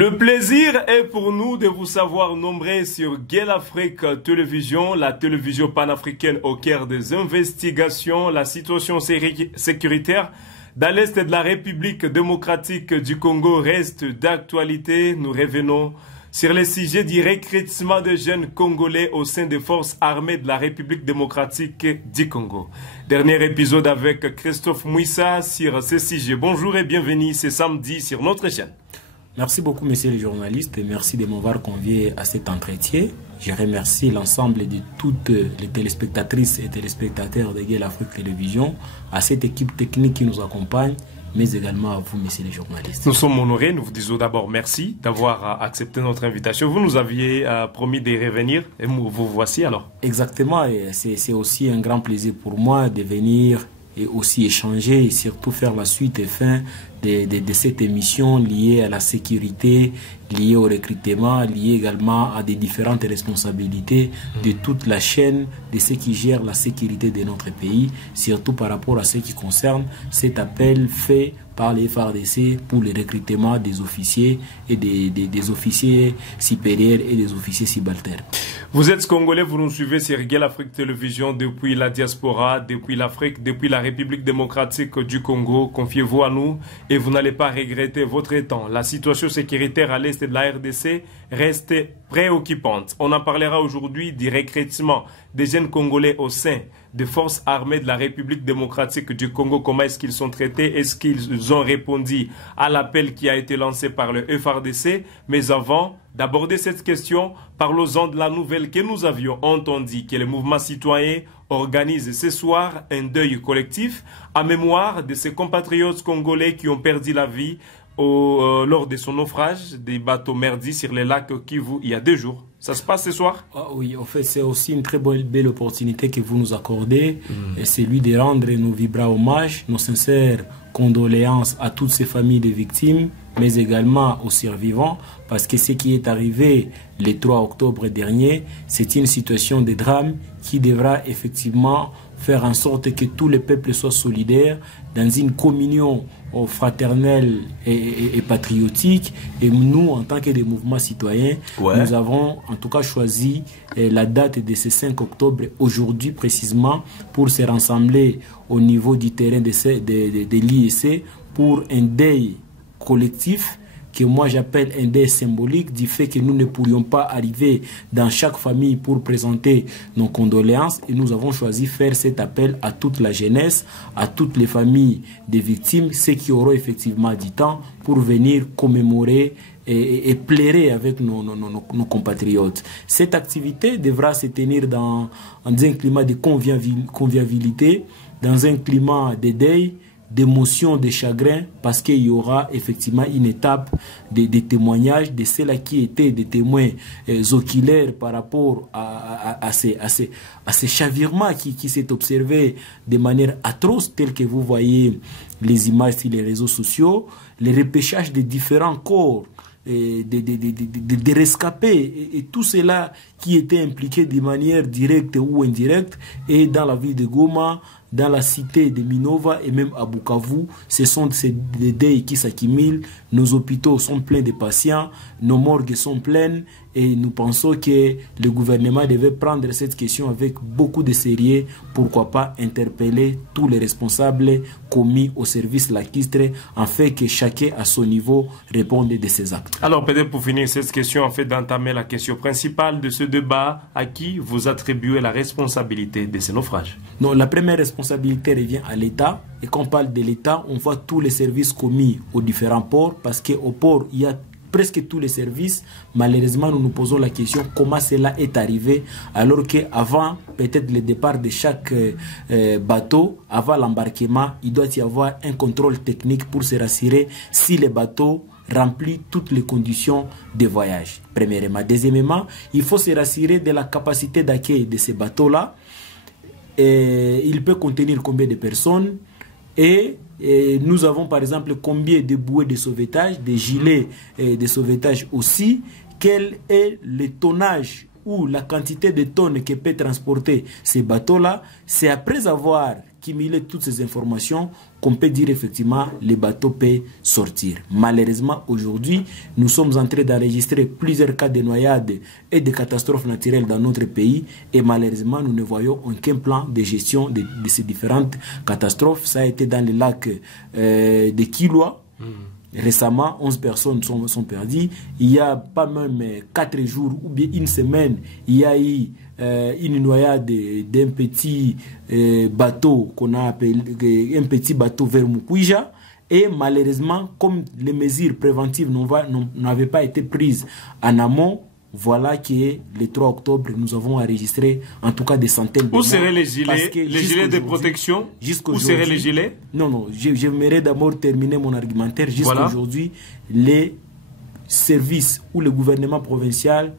Le plaisir est pour nous de vous savoir nombreux sur Gueule Afrique Télévision, la télévision panafricaine au cœur des investigations. La situation sécuritaire dans l'Est de la République démocratique du Congo reste d'actualité. Nous revenons sur le sujet du recrutement de jeunes Congolais au sein des forces armées de la République démocratique du Congo. Dernier épisode avec Christophe Mouissa sur ce sujet. Bonjour et bienvenue ce samedi sur notre chaîne. Merci beaucoup, messieurs les journalistes, et merci de m'avoir convié à cet entretien. Je remercie l'ensemble de toutes les téléspectatrices et téléspectateurs de Gueule Afrique Télévision, à cette équipe technique qui nous accompagne, mais également à vous, messieurs les journalistes. Nous sommes honorés, nous vous disons d'abord merci d'avoir accepté notre invitation. Vous nous aviez promis de revenir, et vous voici alors. Exactement, c'est aussi un grand plaisir pour moi de venir et aussi échanger et surtout faire la suite et fin de cette émission liée à la sécurité, liée au recrutement, liée également à des différentes responsabilités de toute la chaîne de ceux qui gèrent la sécurité de notre pays, surtout par rapport à ce qui concerne cet appel fait par les FARDC pour le recrutement des officiers et des officiers supérieurs et des officiers subalternes. Vous êtes Congolais, vous nous suivez sur Gueule Afrique Télévision depuis la diaspora, depuis l'Afrique, depuis la République démocratique du Congo. Confiez-vous à nous et vous n'allez pas regretter votre temps. La situation sécuritaire à l'est de la RDC reste préoccupante. On en parlera aujourd'hui du recrutement des jeunes Congolais au sein des forces armées de la République démocratique du Congo. Comment est-ce qu'ils sont traités? Est-ce qu'ils ont répondu à l'appel qui a été lancé par le FARDC? Mais avant d'aborder cette question, parlons-en de la nouvelle que nous avions entendue, que le mouvement citoyen organise ce soir un deuil collectif en mémoire de ses compatriotes congolais qui ont perdu la vie lors de son naufrage des bateaux Merdi sur les lacs Kivu il y a 2 jours. Ça se passe ce soir? Oui, en fait, c'est aussi une très belle opportunité que vous nous accordez. Et c'est lui de rendre nos vibrants hommages, nos sincères condoléances à toutes ces familles de victimes, mais également aux survivants, parce que ce qui est arrivé le 3 octobre dernier, c'est une situation de drame qui devra effectivement faire en sorte que tous les peuples soient solidaires dans une communion fraternelle et patriotique. Et nous, en tant que des mouvements citoyens, nous avons en tout cas choisi la date de ce 5 octobre, aujourd'hui précisément, pour se rassembler au niveau du terrain de l'IEC pour un deuil collectif que moi j'appelle un deuil symbolique du fait que nous ne pourrions pas arriver dans chaque famille pour présenter nos condoléances, et nous avons choisi faire cet appel à toute la jeunesse, à toutes les familles des victimes, ceux qui auront effectivement du temps pour venir commémorer et plairer avec nos compatriotes. Cette activité devra se tenir dans un climat de convivialité, dans un climat de deuil, d'émotion, de chagrin, parce qu'il y aura effectivement une étape de témoignages de ceux-là qui étaient des témoins oculaires par rapport à ces chavirements qui s'est observé de manière atroce, tel que vous voyez les images sur les réseaux sociaux, les repêchages de différents corps, des rescapés et tout cela qui était impliqué de manière directe ou indirecte, et dans la ville de Goma, dans la cité de Minova et même à Bukavu, ce sont des deuils qui s'accumulent. Nos hôpitaux sont pleins de patients, nos morgues sont pleines, et nous pensons que le gouvernement devait prendre cette question avec beaucoup de sérieux. Pourquoi pas interpeller tous les responsables commis au service lacustre, afin que chacun à son niveau réponde de ses actes. Alors peut-être pour finir cette question, en fait d'entamer la question principale de ce débat, à qui vous attribuez la responsabilité de ces naufrages? Non, la première responsabilité revient à l'État. Et quand on parle de l'État, on voit tous les services commis aux différents ports, parce qu'au port, il y a presque tous les services. Malheureusement, nous nous posons la question comment cela est arrivé, alors qu'avant peut-être le départ de chaque bateau, avant l'embarquement, il doit y avoir un contrôle technique pour se rassurer si les bateaux remplit toutes les conditions de voyage. Premièrement. Deuxièmement, il faut se rassurer de la capacité d'accueil de ces bateaux-là. Il peut contenir combien de personnes, et nous avons par exemple combien de bouées de sauvetage, des gilets de sauvetage aussi, quel est le tonnage ou la quantité de tonnes que peut transporter ces bateaux-là, c'est après avoir cumulé toutes ces informations qu'on peut dire effectivement les bateaux peuvent sortir. Malheureusement, aujourd'hui, nous sommes en train d'enregistrer plusieurs cas de noyades et de catastrophes naturelles dans notre pays et malheureusement, nous ne voyons aucun plan de gestion de ces différentes catastrophes. Ça a été dans le lac de Kilwa. Récemment, 11 personnes sont perdues. Il y a pas même 4 jours ou bien une semaine, il y a eu une noyade d'un petit bateau qu'on a appelé un petit bateau vers Mukwija. Et malheureusement, comme les mesures préventives n'avaient pas été prises en amont, voilà que le 3 octobre, nous avons enregistré en tout cas des centaines de morts. Où seraient les gilets de protection? Où seraient les gilets? Non, j'aimerais d'abord terminer mon argumentaire. Jusqu'à aujourd'hui, les services ou le gouvernement provincial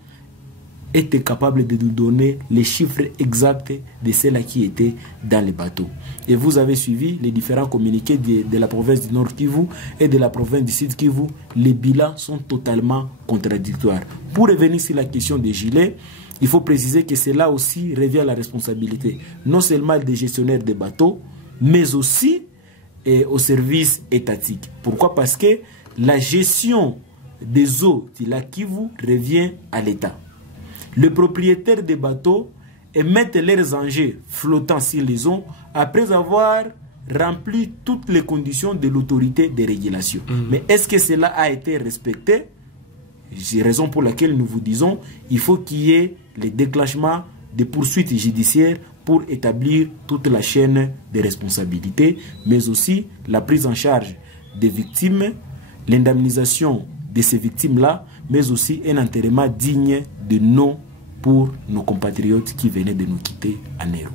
était capable de nous donner les chiffres exacts de ceux-là qui étaient dans les bateaux. Et vous avez suivi les différents communiqués de la province du Nord Kivu et de la province du Sud Kivu. Les bilans sont totalement contradictoires. Pour revenir sur la question des gilets, il faut préciser que cela aussi revient à la responsabilité non seulement des gestionnaires des bateaux, mais aussi aux services étatiques. Pourquoi? Parce que la gestion des eaux de la Kivu revient à l'État. Le propriétaire des bateaux émettent leurs engins flottants sur les eaux après avoir rempli toutes les conditions de l'autorité de régulation. Mais est-ce que cela a été respecté? C'est la raison pour laquelle nous vous disons il faut qu'il y ait le déclenchement des poursuites judiciaires pour établir toute la chaîne de responsabilité, mais aussi la prise en charge des victimes, l'indemnisation de ces victimes-là, mais aussi un enterrement digne de nom pour nos compatriotes qui venaient de nous quitter à Nero.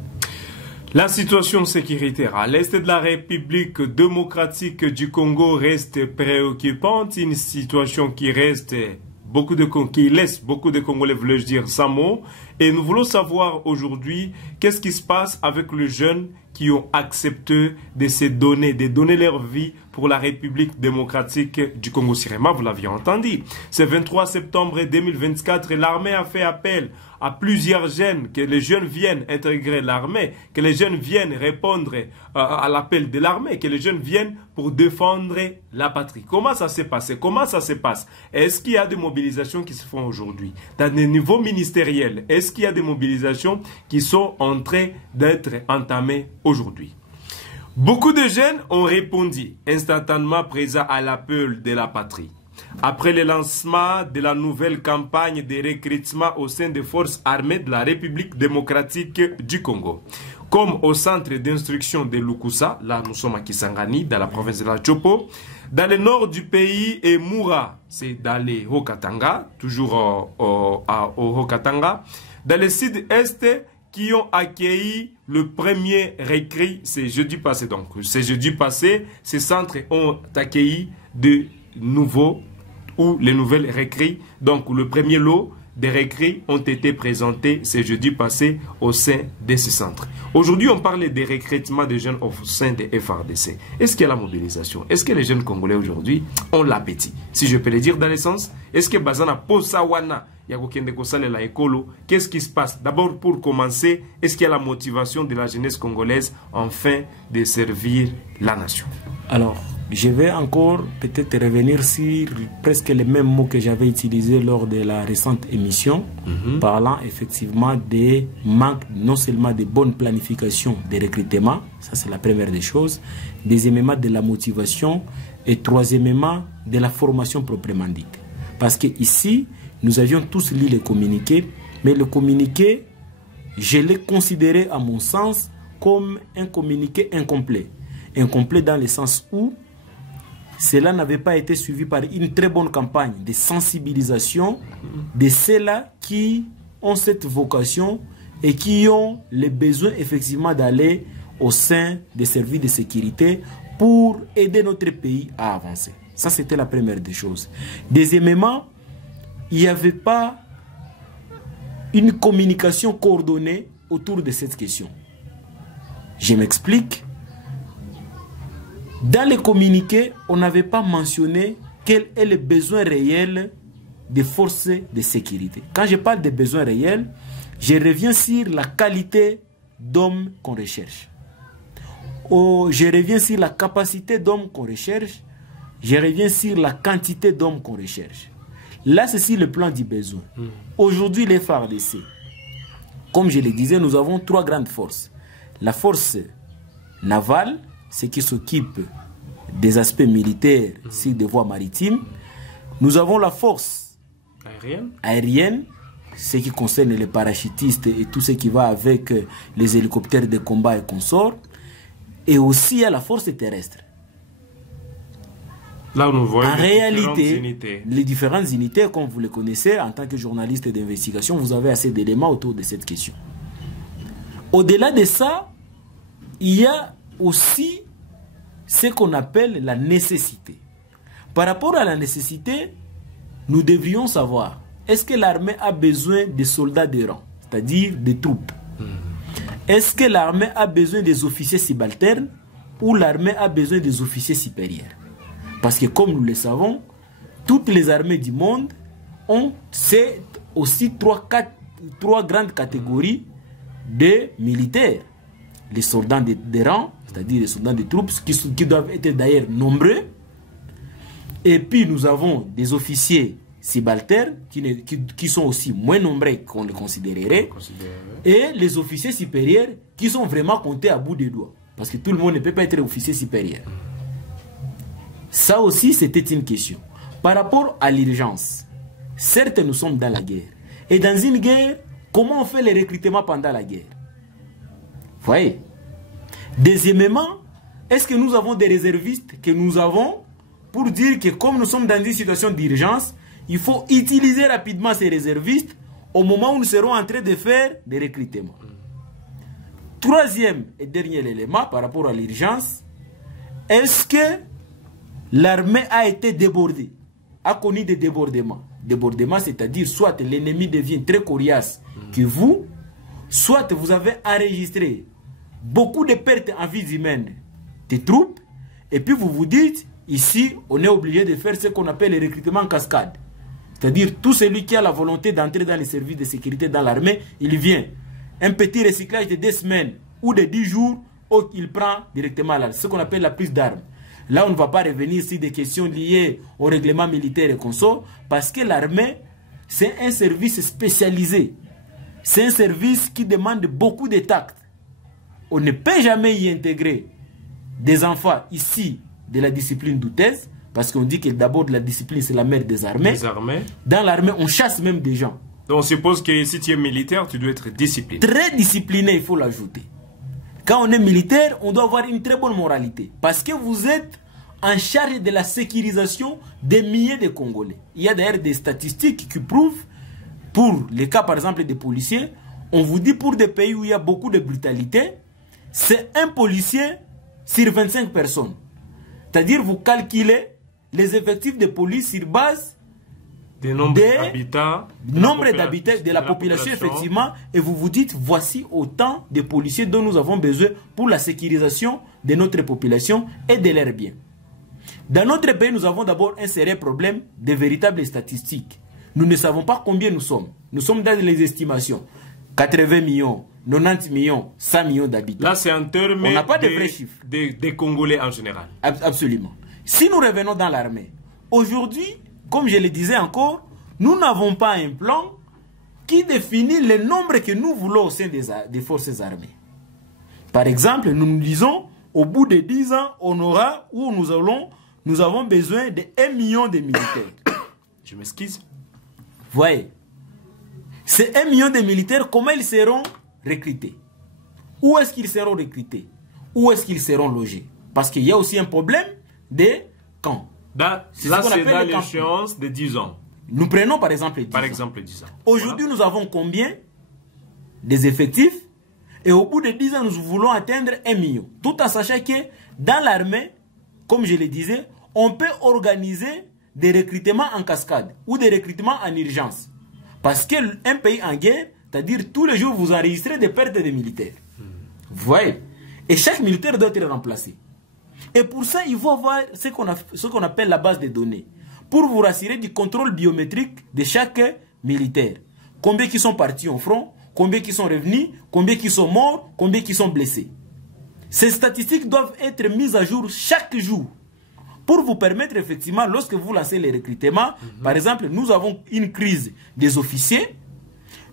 La situation sécuritaire à l'est de la République démocratique du Congo reste préoccupante, une situation qui laisse beaucoup de Congolais, voulais-je dire, sans mots. Et nous voulons savoir aujourd'hui qu'est-ce qui se passe avec les jeunes qui ont accepté de donner leur vie pour la République démocratique du Congo. Sirema, vous l'aviez entendu. Ce 23 septembre 2024, l'armée a fait appel à plusieurs jeunes, que les jeunes viennent intégrer l'armée, que les jeunes viennent répondre à l'appel de l'armée, que les jeunes viennent pour défendre la patrie. Comment ça s'est passé? Comment ça se passe? Est-ce qu'il y a des mobilisations qui se font aujourd'hui? Dans les niveaux ministériels, est-ce qu'il y a des mobilisations qui sont en train d'être entamées aujourd'hui? Beaucoup de jeunes ont répondu instantanément présents à l'appel de la patrie. Après le lancement de la nouvelle campagne de recrutement au sein des forces armées de la République démocratique du Congo, comme au centre d'instruction de Lukusa, là nous sommes à Kisangani, dans la province de la Chopo, dans le nord du pays et Moura, c'est dans les Haut-Katanga, toujours au Haut-Katanga, dans le sud-est, qui ont accueilli le premier recrues, c'est jeudi passé. Donc, c'est jeudi passé, ces centres ont accueilli de nouveaux ou les nouvelles recrues. Donc, le premier lot des recrues ont été présentés ce jeudi passé au sein de ces centres. Aujourd'hui, on parle des recrutements des jeunes au sein des FRDC. Est-ce qu'il y a la mobilisation? Est-ce que les jeunes Congolais aujourd'hui ont l'appétit? Si je peux le dire dans le sens, est-ce que Bazana Posawana qu'est-ce qui se passe? D'abord, pour commencer, est-ce qu'il y a la motivation de la jeunesse congolaise enfin de servir la nation? Alors, je vais encore peut-être revenir sur presque les mêmes mots que j'avais utilisés lors de la récente émission, parlant effectivement des manques, non seulement de bonne planification des recrutements, ça c'est la première des choses, deuxièmement de la motivation et troisièmement de la formation proprement dite. Parce que ici, nous avions tous lu le communiqué, mais le communiqué, je l'ai considéré à mon sens comme un communiqué incomplet. Incomplet dans le sens où cela n'avait pas été suivi par une très bonne campagne de sensibilisation de ceux-là qui ont cette vocation et qui ont le besoin effectivement d'aller au sein des services de sécurité pour aider notre pays à avancer. Ça, c'était la première des choses. Deuxièmement, il n'y avait pas une communication coordonnée autour de cette question. Je m'explique. Dans les communiqués, on n'avait pas mentionné quel est le besoin réel des forces de sécurité. Quand je parle des besoins réels, je reviens sur la qualité d'hommes qu'on recherche. Je reviens sur la capacité d'hommes qu'on recherche. Je reviens sur la quantité d'hommes qu'on recherche. Là, c'est sur le plan du besoin. Aujourd'hui, les FARDC, comme je le disais, nous avons 3 grandes forces. La force navale, c'est qui s'occupe des aspects militaires sur des voies maritimes. Nous avons la force aérienne, ce qui concerne les parachutistes et tout ce qui va avec les hélicoptères de combat et consorts. Et aussi à la force terrestre. Là, nous voyons en réalité, les différentes unités, comme vous les connaissez, en tant que journaliste d'investigation, vous avez assez d'éléments autour de cette question. Au-delà de ça, il y a aussi ce qu'on appelle la nécessité. Par rapport à la nécessité, nous devrions savoir, est-ce que l'armée a besoin de soldats de rang, c'est-à-dire des troupes? Est-ce que l'armée a besoin des officiers subalternes ou l'armée a besoin des officiers supérieurs? Parce que comme nous le savons, toutes les armées du monde ont aussi trois grandes catégories de militaires. Les soldats de rang, c'est-à-dire les soldats de troupes, qui doivent être d'ailleurs nombreux. Et puis nous avons des officiers subalternes qui sont aussi moins nombreux qu'on les considérerait. Et les officiers supérieurs qui sont vraiment comptés à bout des doigts. Parce que tout le monde ne peut pas être officier supérieur. Ça aussi, c'était une question. Par rapport à l'urgence, certes, nous sommes dans la guerre. Et dans une guerre, comment on fait le recrutement pendant la guerre? Vous voyez? Deuxièmement, est-ce que nous avons des réservistes que nous avons pour dire que comme nous sommes dans une situation d'urgence, il faut utiliser rapidement ces réservistes au moment où nous serons en train de faire des recrutements. Troisième et dernier élément par rapport à l'urgence, est-ce que l'armée a été débordée, a connu des débordements? Débordement, c'est-à-dire soit l'ennemi devient très coriace que vous, soit vous avez enregistré beaucoup de pertes en vies humaines des troupes, et puis vous vous dites, ici, on est obligé de faire ce qu'on appelle le recrutement en cascade. C'est-à-dire, tout celui qui a la volonté d'entrer dans les services de sécurité dans l'armée, il vient. Un petit recyclage de 2 semaines ou de 10 jours, il prend directement là, ce qu'on appelle la prise d'armes. Là, on ne va pas revenir sur des questions liées au règlement militaire et consorts, parce que l'armée, c'est un service spécialisé. C'est un service qui demande beaucoup de tact. On ne peut jamais y intégrer des enfants ici de la discipline douteuse, parce qu'on dit que d'abord la discipline c'est la mère des armées. Dans l'armée, on chasse même des gens. Donc on suppose que si tu es militaire, tu dois être discipliné. Très discipliné, il faut l'ajouter. Quand on est militaire, on doit avoir une très bonne moralité. Parce que vous êtes en charge de la sécurisation des milliers de Congolais. Il y a d'ailleurs des statistiques qui prouvent, pour les cas par exemple des policiers, on vous dit pour des pays où il y a beaucoup de brutalité, c'est un policier sur 25 personnes. C'est-à-dire vous calculez les effectifs de police sur base des nombres d'habitants, de la population, effectivement, et vous vous dites, voici autant de policiers dont nous avons besoin pour la sécurisation de notre population et de leurs biens. Dans notre pays, nous avons d'abord un sérieux problème de véritables statistiques. Nous ne savons pas combien nous sommes. Nous sommes dans les estimations. 80 millions, 90 millions, 100 millions d'habitants. Là, c'est en termes on n'a pas de vrais chiffres. Des Congolais en général. Absolument. Si nous revenons dans l'armée, aujourd'hui, comme je le disais encore, nous n'avons pas un plan qui définit le nombre que nous voulons au sein des forces armées. Par exemple, nous nous disons, au bout de 10 ans, on aura, où nous avons besoin de 1 million de militaires. Je m'excuse. Voyez, ces 1 million de militaires, comment ils seront recrutés? Où est-ce qu'ils seront recrutés? Où est-ce qu'ils seront logés? Parce qu'il y a aussi un problème des camps. Là, c'est dans l'échéance de 10 ans. Nous prenons par exemple 10 ans. Aujourd'hui, nous avons combien des effectifs? Et au bout de 10 ans, nous voulons atteindre 1 million. Tout en sachant que dans l'armée, comme je le disais, on peut organiser des recrutements en cascade ou des recrutements en urgence. Parce qu'un pays en guerre, c'est-à-dire tous les jours, vous enregistrez des pertes de militaires. Vous voyez? Et chaque militaire doit être remplacé. Et pour ça, il faut avoir ce qu'on appelle la base de données. pour vous rassurer du contrôle biométrique de chaque militaire. Combien qui sont partis au front, combien qui sont revenus, combien qui sont morts, combien qui sont blessés. Ces statistiques doivent être mises à jour chaque jour pour vous permettre effectivement, lorsque vous lancez les recrutements, par exemple, nous avons une crise des officiers,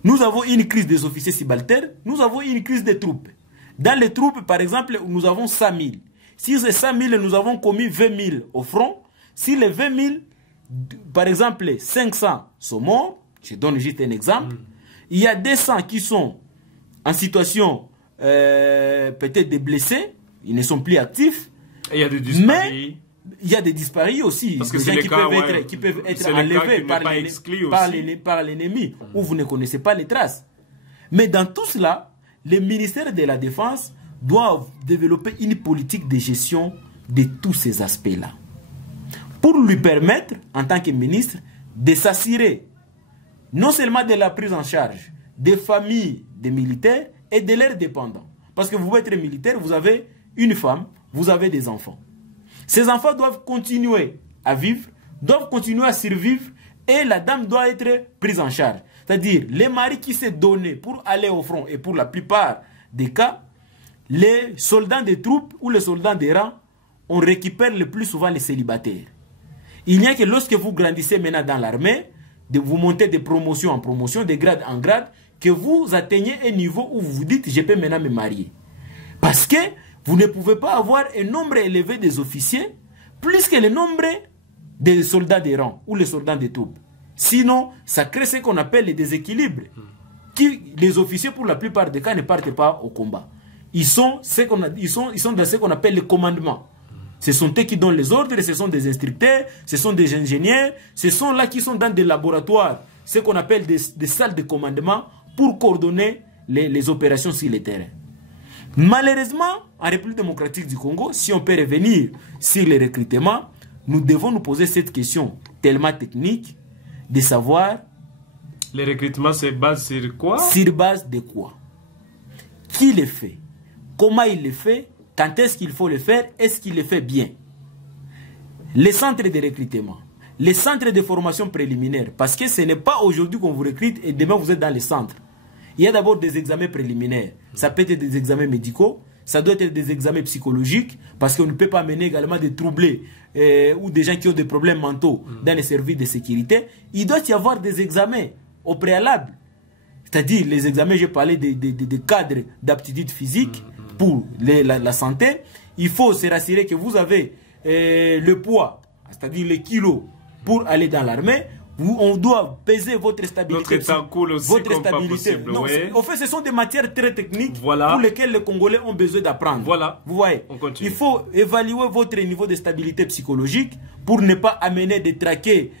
nous avons une crise des officiers subalternes, nous avons une crise des troupes. Dans les troupes, par exemple, nous avons 100 000. Si ces 100 000, nous avons commis 20 000 au front, si les 20 000, par exemple, 500 sont morts, je donne juste un exemple, il y a 200 qui sont en situation peut-être de blessés, ils ne sont plus actifs. Et il y a des disparus. Mais il y a des disparus aussi. Parce que des gens qui peuvent être enlevés par l'ennemi, ou vous ne connaissez pas les traces. Mais dans tout cela, le ministère de la Défense doit développer une politique de gestion de tous ces aspects-là. Pour lui permettre, en tant que ministre, de s'assurer non seulement de la prise en charge des familles des militaires et de leurs dépendants. Parce que vous pouvez être militaire, vous avez une femme, vous avez des enfants. Ces enfants doivent continuer à vivre, doivent continuer à survivre et la dame doit être prise en charge. C'est-à-dire, les maris qui s'est donné pour aller au front et pour la plupart des cas, les soldats des troupes ou les soldats des rangs, on récupère le plus souvent les célibataires. Il n'y a que lorsque vous grandissez maintenant dans l'armée, vous montez de promotion en promotion, de grade en grade, que vous atteignez un niveau où vous vous dites, je peux maintenant me marier. Parce que vous ne pouvez pas avoir un nombre élevé des officiers plus que le nombre des soldats des rangs ou les soldats des troupes. Sinon, ça crée ce qu'on appelle les déséquilibres. Les officiers, pour la plupart des cas, ne partent pas au combat. Ils sont dans ce qu'on appelle le commandement. Ce sont eux qui donnent les ordres, ce sont des instructeurs, ce sont des ingénieurs, ce sont là qui sont dans des laboratoires, ce qu'on appelle des salles de commandement pour coordonner les opérations sur le terrain. Malheureusement, en République démocratique du Congo, si on peut revenir sur les recrutements, nous devons nous poser cette question tellement technique de savoir... Les recrutements se basent sur quoi? Sur base de quoi? Qui le fait? Comment il le fait? Quand est-ce qu'il faut le faire? Est-ce qu'il le fait bien? Les centres de recrutement, les centres de formation préliminaire, parce que ce n'est pas aujourd'hui qu'on vous recrute et demain vous êtes dans les centres. Il y a d'abord des examens préliminaires. Ça peut être des examens médicaux, ça doit être des examens psychologiques, parce qu'on ne peut pas mener également des troublés ou des gens qui ont des problèmes mentaux dans les services de sécurité. Il doit y avoir des examens au préalable. C'est-à-dire les examens, j'ai parlé des cadres d'aptitude physique pour la santé. Il faut se rassurer que vous avez le poids, c'est-à-dire les kilos pour aller dans l'armée. On doit peser votre stabilité. Votre stabilité. Non, ouais. En fait, ce sont des matières très techniques pour lesquelles les Congolais ont besoin d'apprendre. Voilà. Vous voyez. Il faut évaluer votre niveau de stabilité psychologique pour ne pas amener des détraqués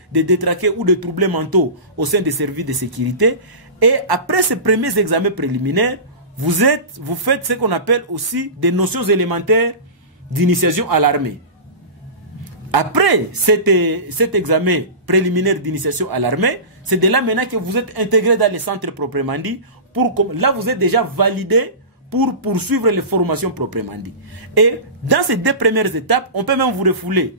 ou des troubles mentaux au sein des services de sécurité. Et après ces premiers examens préliminaires, vous faites ce qu'on appelle aussi des notions élémentaires d'initiation à l'armée. Après cet examen préliminaire d'initiation à l'armée, c'est de là maintenant que vous êtes intégré dans les centres proprement dit. Là, vous êtes déjà validé pour poursuivre les formations proprement dit. Et dans ces deux premières étapes, on peut même vous refouler.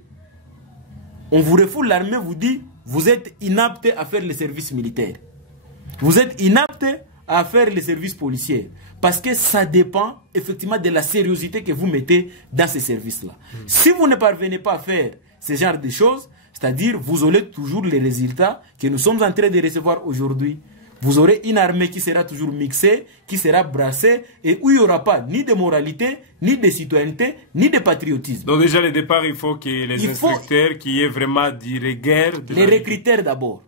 On vous refoule, l'armée vous dit, vous êtes inapte à faire le service militaire. Vous êtes inapte à faire les services policiers. Parce que ça dépend effectivement de la sérieuxité que vous mettez dans ces services-là. Si vous ne parvenez pas à faire ce genre de choses, c'est-à-dire vous aurez toujours les résultats que nous sommes en train de recevoir aujourd'hui. Vous aurez une armée qui sera toujours mixée, qui sera brassée, et où il n'y aura pas ni de moralité, ni de citoyenneté, ni de patriotisme. Donc déjà, le départ, il faut que les instructeurs qui aient vraiment du regard... Les recruteurs d'abord.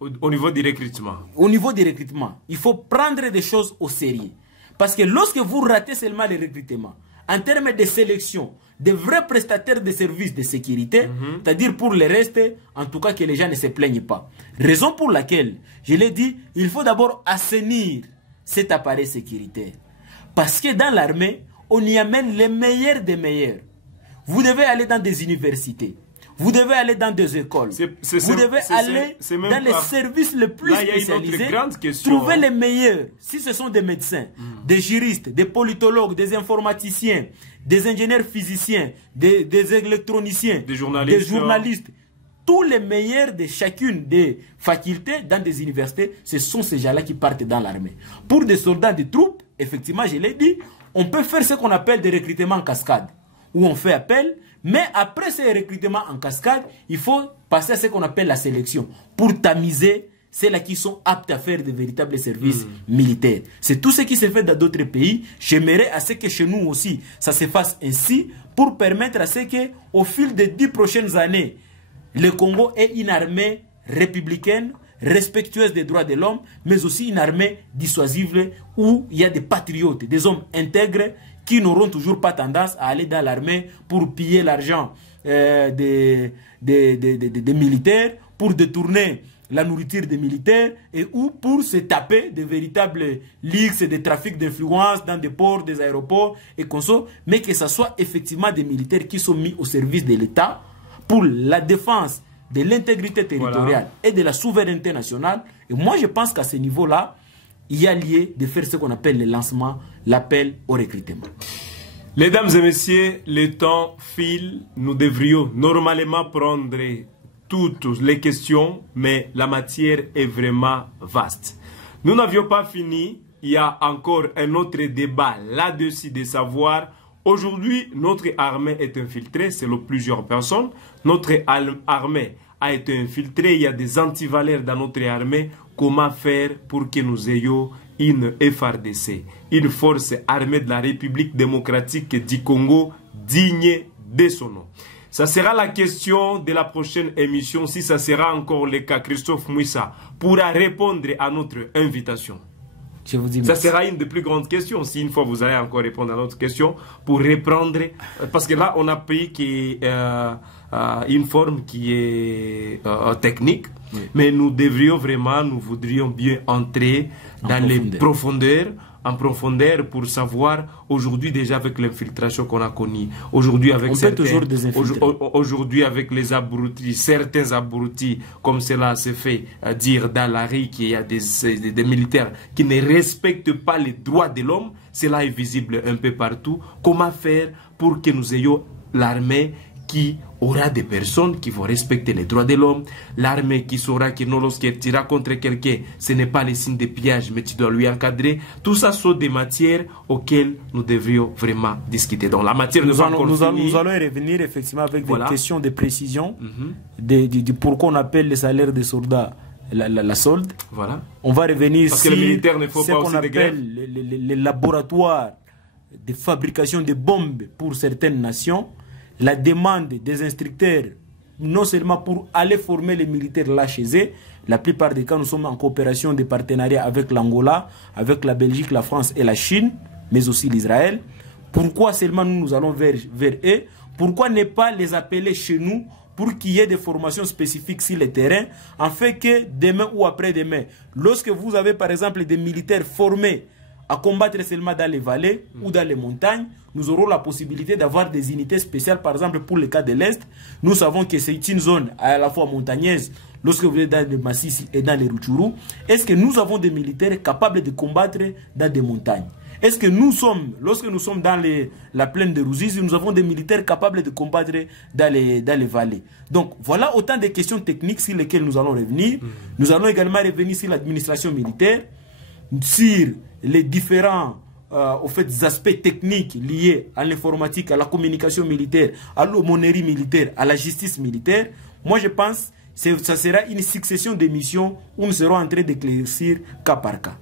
Au niveau du recrutement. Au niveau du recrutement, il faut prendre des choses au sérieux. Parce que lorsque vous ratez seulement les recrutements, en termes de sélection, de vrais prestataires de services de sécurité, c'est-à-dire pour le reste, en tout cas que les gens ne se plaignent pas. Raison pour laquelle, je l'ai dit, il faut d'abord assainir cet appareil sécuritaire. Parce que dans l'armée, on y amène les meilleurs des meilleurs. Vous devez aller dans des universités. Vous devez aller dans des écoles. Vous devez aller dans les services les plus spécialisés. Trouver les meilleurs. Si ce sont des médecins, des juristes, des politologues, des informaticiens, des ingénieurs physiciens, des électroniciens, des journalistes. tous les meilleurs de chacune des facultés dans des universités, ce sont ces gens-là qui partent dans l'armée. Pour des soldats de troupes, effectivement, je l'ai dit, on peut faire ce qu'on appelle des recrutements en cascade, où on fait appel, mais après ces recrutements en cascade, il faut passer à ce qu'on appelle la sélection, pour tamiser ceux-là qui sont aptes à faire de véritables services militaires. C'est tout ce qui se fait dans d'autres pays. J'aimerais à ce que chez nous aussi, ça se fasse ainsi, pour permettre à ce que, au fil des 10 prochaines années, le Congo ait une armée républicaine, respectueuse des droits de l'homme, mais aussi une armée dissuasive où il y a des patriotes, des hommes intègres qui n'auront toujours pas tendance à aller dans l'armée pour piller l'argent des militaires, pour détourner la nourriture des militaires et ou pour se taper de véritables ligues et de trafics d'influence dans des ports, des aéroports et conso, mais que ce soit effectivement des militaires qui sont mis au service de l'État pour la défense de l'intégrité territoriale et de la souveraineté nationale. Et moi, je pense qu'à ce niveau-là, il y a lieu de faire ce qu'on appelle le lancement, l'appel au recrutement. Mesdames et messieurs, le temps file. Nous devrions normalement prendre toutes les questions, mais la matière est vraiment vaste. Nous n'avions pas fini. Il y a encore un autre débat là-dessus de savoir, aujourd'hui, notre armée est infiltrée, selon plusieurs personnes. Notre armée a été infiltrée, il y a des antivaleurs dans notre armée. Comment faire pour que nous ayons une FARDC, une force armée de la République démocratique du Congo, digne de son nom? Ça sera la question de la prochaine émission, si ça sera encore le cas. Christophe Mouissa pourra répondre à notre invitation. Je vous dis ça sera une des plus grandes questions. Si une fois vous allez encore répondre à notre question, pour reprendre, parce que là on a pris une forme qui est technique, oui. Mais nous devrions vraiment, nous voudrions bien entrer dans les profondeurs, en profondeur pour savoir aujourd'hui déjà avec l'infiltration qu'on a connue, aujourd'hui avec aujourd'hui avec les abrutis, certains abrutis comme cela se fait dire dans la rue qu'il y a des militaires qui ne respectent pas les droits de l'homme, cela est visible un peu partout. Comment faire pour que nous ayons l'armée qui aura des personnes qui vont respecter les droits de l'homme, l'armée qui saura que lorsqu'elle tira contre quelqu'un, ce n'est pas les signes de pillage, mais tu dois lui encadrer. Tout ça sont des matières auxquelles nous devrions vraiment discuter. Donc la matière nous allons revenir effectivement avec des questions de précision, de pourquoi on appelle les salaires des soldats la solde. Voilà. On va revenir sur ce qu'on appelle les laboratoires de fabrication de bombes pour certaines nations. La demande des instructeurs, non seulement pour aller former les militaires là chez eux, la plupart des cas, nous sommes en coopération de partenariat avec l'Angola, avec la Belgique, la France et la Chine, mais aussi l'Israël. Pourquoi seulement nous allons vers eux? Pourquoi ne pas les appeler chez nous pour qu'il y ait des formations spécifiques sur le terrain, afin que demain ou après-demain, lorsque vous avez par exemple des militaires formés à combattre seulement dans les vallées ou dans les montagnes, nous aurons la possibilité d'avoir des unités spéciales, par exemple pour le cas de l'Est. Nous savons que c'est une zone à la fois montagneuse, lorsque vous êtes dans les Massissi et dans les Rutshuru. Est-ce que nous avons des militaires capables de combattre dans des montagnes? Est-ce que nous sommes, lorsque nous sommes dans la plaine de Ruzizi, nous avons des militaires capables de combattre dans les vallées? Donc voilà autant de questions techniques sur lesquelles nous allons revenir. Nous allons également revenir sur l'administration militaire, sur les différents aspects techniques liés à l'informatique, à la communication militaire, à l'aumônerie militaire, à la justice militaire. Moi, je pense que ça sera une succession d'émissions où nous serons en train d'éclaircir cas par cas.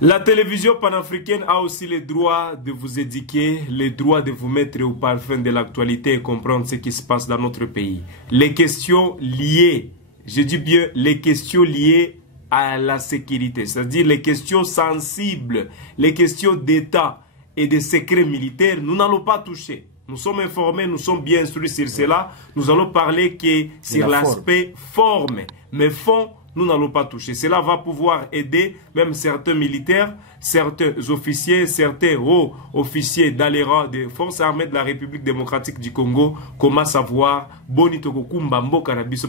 La télévision panafricaine a aussi le droit de vous éduquer, le droit de vous mettre au parfum de l'actualité et comprendre ce qui se passe dans notre pays. Les questions liées, je dis bien les questions liées à la sécurité, c'est-à-dire les questions sensibles, les questions d'État et de secrets militaires, nous n'allons pas toucher. Nous sommes informés, nous sommes bien instruits sur cela. Nous allons parler que sur l'aspect forme, mais fond, nous n'allons pas toucher. Cela va pouvoir aider même certains militaires, certains officiers, certains hauts officiers dans les rangs des forces armées de la République démocratique du Congo comment savoir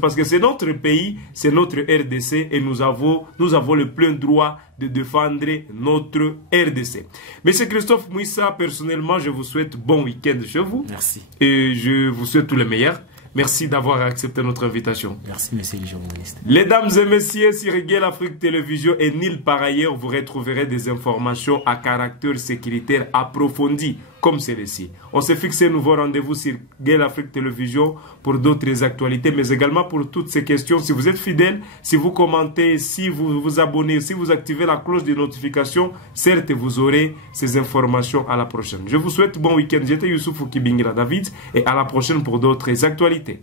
parce que c'est notre pays, c'est notre RDC et nous avons le plein droit de défendre notre RDC. Monsieur Christophe Mouissa, personnellement, je vous souhaite bon week-end chez vous. Merci. Et je vous souhaite tout le meilleur. Merci d'avoir accepté notre invitation. Merci, monsieur le journaliste. Mesdames et messieurs, sur Guel Afrique Télévision et nulle part ailleurs, vous retrouverez des informations à caractère sécuritaire approfondi comme celle-ci. On s'est fixé un nouveau rendez-vous sur Guel Afrique Télévision pour d'autres actualités, mais également pour toutes ces questions. Si vous êtes fidèle, si vous commentez, si vous vous abonnez, si vous activez la cloche de notification, certes, vous aurez ces informations à la prochaine. Je vous souhaite bon week-end. J'étais Youssouf Kibingira David et à la prochaine pour d'autres actualités.